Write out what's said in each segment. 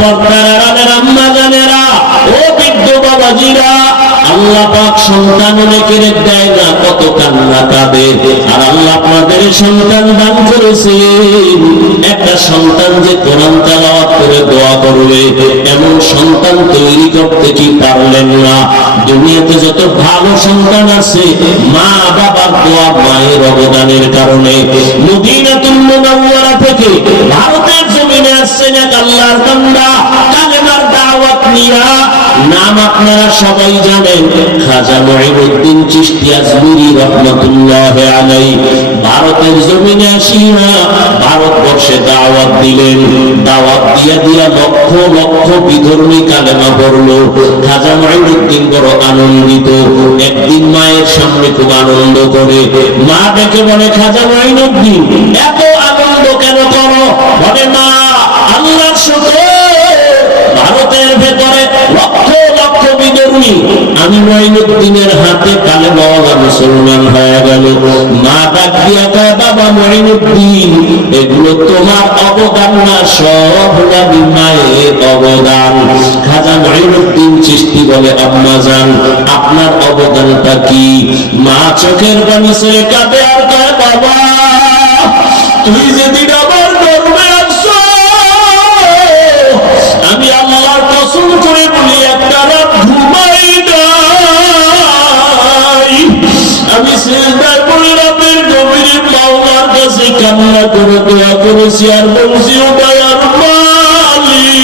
পর্দার আড়ালের আম্মা জানেরা, ও বৃদ্ধ বাবাজিরা, আল্লাহ পাক সন্তান অনেকের দেয় না, কত কান্না কাঁদে। আর আল্লাহ আপনাদের সন্তান দান করেছেন, একটা সন্তান যে কোরআন তেলাওয়াত করে দোয়া করবে, এমন সন্তান তৈরি করতে কি পারলেন না? দুনিয়াতে যত ভালো সন্তান আছে, মা বাবার দোয়া, মায়ের অবদানের কারণে। মদিনাতুল মুনাওয়ারা থেকে ভারতের জমিনে আসছেন এক আল্লাহর বান্দা, কালেমার দাওয়াত নিয়া। নাম আপনারা সবাই জানেন, খাজা মুঈনুদ্দিন চিশতি আজমিরি রাহমাতুল্লাহ আলাইহি। ভারতের জমিনে আসিয়া ভারতবর্ষে দাওয়াত দিলেন। দাওয়াত দিয়া দিয়া লক্ষ লক্ষ বিধর্মী কালেমা পড়ল। খাজা মুঈনুদ্দিন বড় আনন্দিত। একদিন মায়ের সামনে খুব আনন্দ করে মা ডেকে বলে, খাজা মুঈনুদ্দিন, এত আনন্দ কেন করো? বলে, মা, আল্লাহর শুকর, ভারতের ভেতরে লক্ষ লক্ষ বিধর্মী, আমি মুঈনুদ্দিনের হাতে কালেমাওয়ালা মুসলমান হয়ে গেল। মা ডাক দিয়া কয়, বাবা মুঈনুদ্দিন, এগুলো তোমার অবদান না, সব নবী মায়ের অবদান। খাজা মুঈনুদ্দিন চিশতি বলে, আম্মা জান, আপনার অবদানটা কি? মা চোখের পানি ছেড়ে কাঁদে আর কয়, বাবা, তুই যেদিন আমার গর্বে আসছো, আমি আল্লাহর কসম করে বলি, একটা রাত ঘুমাই নাই। আমি সিজদায় পড়ে রাতের গভীরে মাওলার কাছে কান্না করে দোয়া করেছি আর বলছি, ও দয়ার মালিক,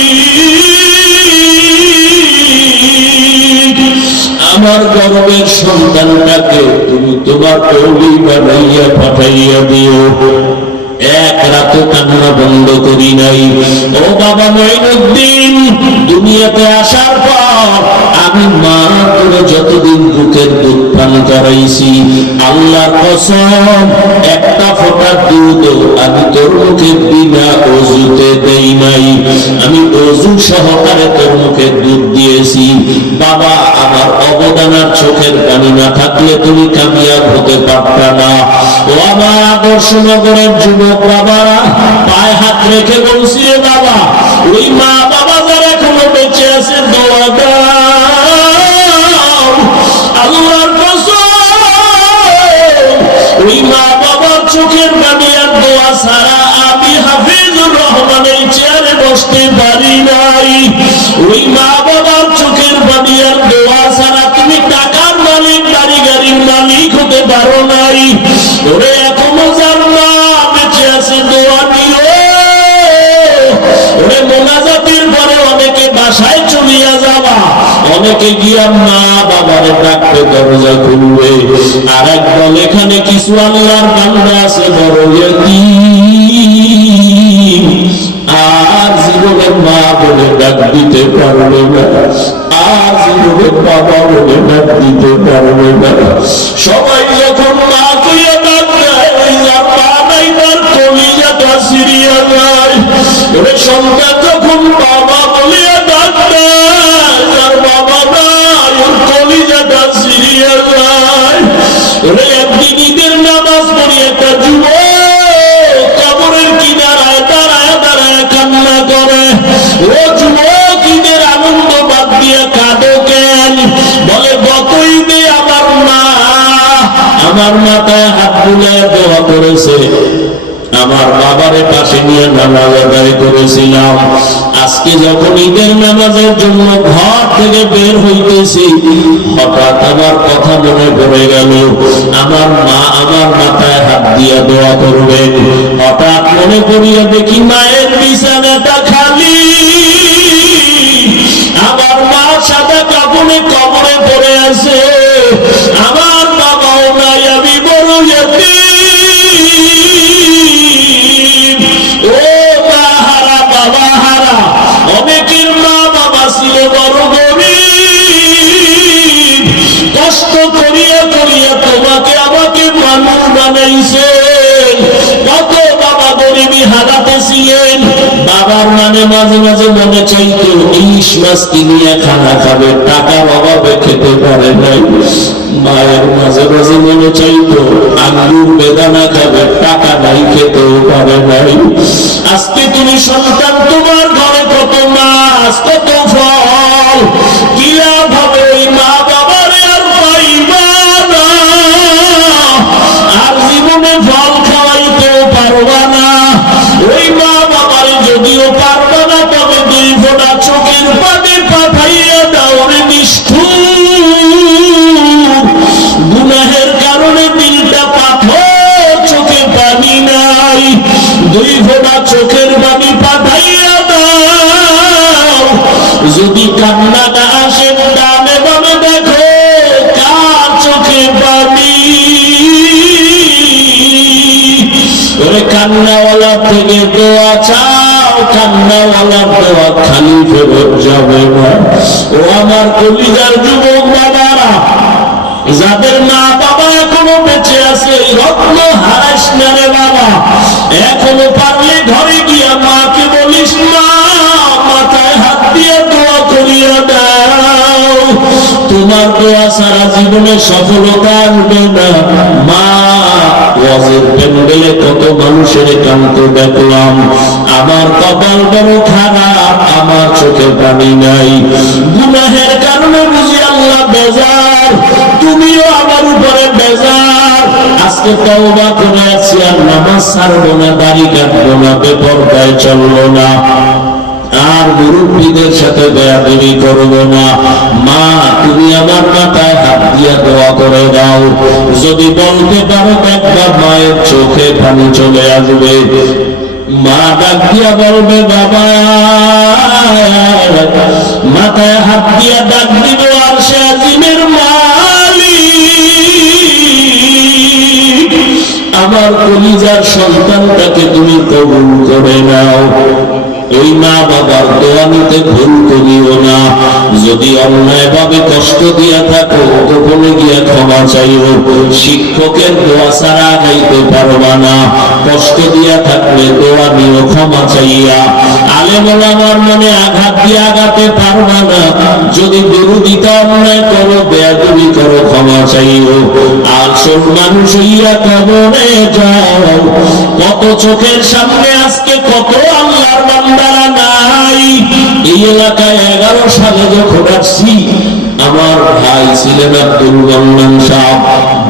আমার গর্বের সন্তানটাকে তুমি তোমার ওলি বানাইয়া পাঠাইয়া দিও। এক রাত কান্না বন্ধ করি নাই। ও বাবা মুঈনুদ্দিন, দুনিয়াতে আসার পর আমি মা করে যতদিন বুকের দুধ পান করাইছি, আল্লাহর কসম, একটা ফোঁটা দুধ আমি তোর মুখে বিনা ওযুতে দেই নাই। আমি ওযু সহকারে তোর মুখে দুধ দিয়েছি। বাবা, আমার অবদান আর চোখের পানি না থাকলে তুমি কামিয়াব হতে পারতা না। ও আমার আদর্শ নগরের যুবক বাবারা, পায়ে হাত রেখে বলছি, বাবা, ওই মা বাবা যারা এখনো বেঁচে আছে, দোয়া দাও। আল্লাহর কসম, ওই মা বাবার চোখের পানি আর দোয়া ছাড়া আমি হাফিজুর রহমান এই চেয়ারে বসতে পারি নাই। ওই মা বাবার চোখের পানি আর দোয়া ছাড়া তুমি টাকার মালিক, বাড়ি গাড়ির মালিক হতে পারো নাই। ওরে এখনো জানলা বেঁচে আছে, দোয়া দিও। ওরে মোনাজাতের পরে অনেকে বাসায় চলিয়া যাবা, অনেকে গিয়া মা বাবার ডাকতে দরজা খুলবে। আর একদল এখানে কিছু আল্লাহর বান্দা আছে বড় ইয়তীম, আর জীবনে মা বলে ডাক দিতে পারবে না, আর জীবনে বাবা বলে ডাক দিতে পারবে না। সবাই যখন মা কইয়া ডাক দেয়, ওই যার পা নাই তার কলিজাটা ছিঁড়িয়া যায়। ওরে সন্তান যখন বাবা বলিয়া ডাক দেয়, যার বাবা নাই, ওর কলিজাটা ছিঁড়িয়া যায়। ওরে একদিন ঈদের নামাজ পড়ি একটা যুবক কবরের কিনারায় দাঁড়ায় দাঁড়ায় কান্না করে। ও যুবক, ঈদের আনন্দ বাদ দিয়ে কাঁদো কেন? বলে, গত ঈদে আমার মা আমার মাথায় হাত বুলায় দোয়া করেছে, আমার বাবারে পাশে নিয়ে নামাজ আদায় করেছিলাম। আজকে যখন ঈদের নামাজের জন্য ঘর থেকে বের হইতেছি, হঠাৎ আমার কথা মনে পড়ে গেল, আমার মা আমার মাথায় হাত দিয়া দোয়া করবেন। হঠাৎ মনে পড়িয়া দেখি মায়ের বিছানাটা খালি, আমার মা সাদা কাপড়ে কবরে পড়ে আছে, আমার বাবাও নাই, আমি বড় ইয়তীম। ও মা হারা, বাবা হারা। অনেকের মা বাবা ছিল বড় গরীব, কষ্ট করিয়া করিয়া তোমাকে আমাকে মানুষ বানাইছে। কত বাবা গরিবি হারাতেছিলেন, বাবার মানে মাঝে মাঝে মনে চাইতো ইলিশ মাছ কিনিয়া খানা খাবে, টাকার অভাবে খেতে পারে নাই। মায়ের মাঝে মাঝে মনে চাইতো আঙ্গুর বেদানা খাবে, টাকা নাই, খেতেও পারে নাই। আজকে তুমি সন্তান, তোমার ঘরে কত মা দুই ফোঁটা চোখের পানি পাঠাইয়া দাও। যদি কান্নাটা আসে ডানে বামে দেখো কার চোখে পানি। ওরে কান্নাওয়ালা থেকে দোয়া চাও, কান্নাওয়ালার দোয়া খালি ফেরত যাবে না। ও আমার কলিজার যুবক বাবারা, যাদের মা বাবা এখনো বেঁচে আছে, রত্ন হারাইস না রে বাবা। এখনো পারলে ঘরে গিয়া মাকে বলিস, মা মাথায় হাত দিয়ে দোয়া করিয়া দাও। তোমার দোয়া সারা জীবনে সফলতা আনবে না। মা ওয়াজের প্যান্ডেলে কত মানুষের কান্ত দেখলাম, আমার কপাল বড় খারাপ, আমার চোখে পানি নাই। গুনাহের কারণে বুঝি আল্লাহ বেজার, তুমিও আমার উপরে বেজার। আজকে তওবা করে আছি, আর নামাজ ছাড়বো না, দাড়ি কাটবো না, বেপরদায় চলবো না, আর মুরব্বীদের সাথে বেয়াদবি করবো না। মা তুমি আমার মাথায় হাত দিয়া দোয়া করে দাও। যদি বলতে পারো একবার মায়ের চোখে পানি চলে আসবে। মা ডাক দিয়া বলবে, বাবা। মাথায় হাত দিয়া ডাক দিব, আর সে আজিমের মালিক, আমার কলিজার সন্তানটাকে তুমি কবুল করে নাও। ওই মা বাবার দোয়া নিতে ভুল করিও না। যদি অন্যায় ভাবে কষ্ট দিয়া থাকো, গোপনে গিয়া ক্ষমা চাইও। শিক্ষকের দোয়া ছাড়া গাইতে পারবা না। কষ্ট দিয়া থাকলে দোয়া নিও ক্ষমা চাইয়া। আলেম ওলামার মনে আঘাত দিয়ে আঘাতে পারবা না। যদি বিরোধিতা অন্যায় করো, বেয়াদবি করো, ক্ষমা চাইও। আসল মানুষ হইয়া কবরে যাও। কত চোখের সামনে আজকে কত আল্লাহর বান্দারা নাই। এই এলাকায় 11 সালে যখন আসছি, আমার ভাই ছিলেন আব্দুল মান্নান সাহেব,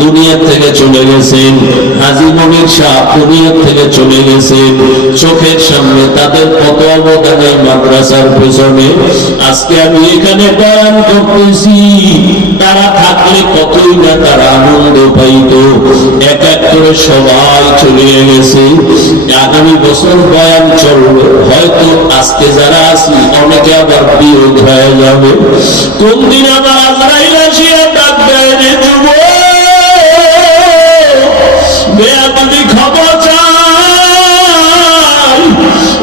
দুনিয়া থেকে চলে গেছেন। হাজী মনির সাহেব দুনিয়া থেকে চলে গেছেন। চোখের সামনে তাদের কত অবদান এই মাদ্রাসার পেছনে। আজকে আমি এখানে বয়ান করতেছি, তারা থাকলে কতই না তারা আনন্দ পাইত। এক এক করে সবাই চলে গেছে। আগামী বছর বয়ান চলবে, হয়তো আজকে যারা আছি অনেকে আবার বিয়োগ হয়ে যাবে। কোন দিন আবার আজরাইল আসিয়া ডাক দেয়, রে যুবক, বেয়াদবি ক্ষমা চাই।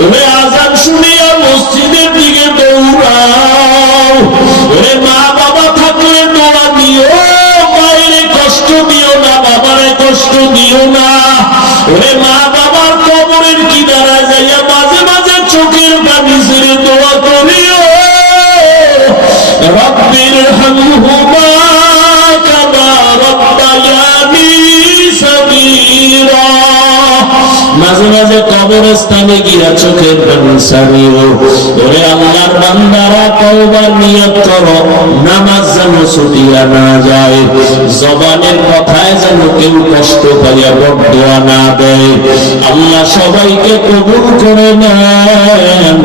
ওরে আজান শুনিয়া মসজিদের দিকে দৌড়াও। ওরে মা বাবা থাকলে দোয়া দিও, মায়েরে কষ্ট দিও না, বাবারে কষ্ট দিও না। ওরে মা বাবার কবরের কিনারা যাইয়া মাঝে মাঝে চোখের পানি ছেড়ে দোয়া করিও, রব্বির হামহুমা কামা রাব্বায়ানি সাগীরা। মাঝে মাঝে কবরস্থানে গিয়া চোখের পানি ছাড়িও। ওরে আল্লাহর বান্দারা, তওবার নিয়ত করো, নামাজ যেন ছুটিয়া না যায়। জবানের কথায় যেন কেউ কষ্ট পাইয়া বদদোয়া না দেয়। আল্লাহ সবাইকে কবুল করে নেন।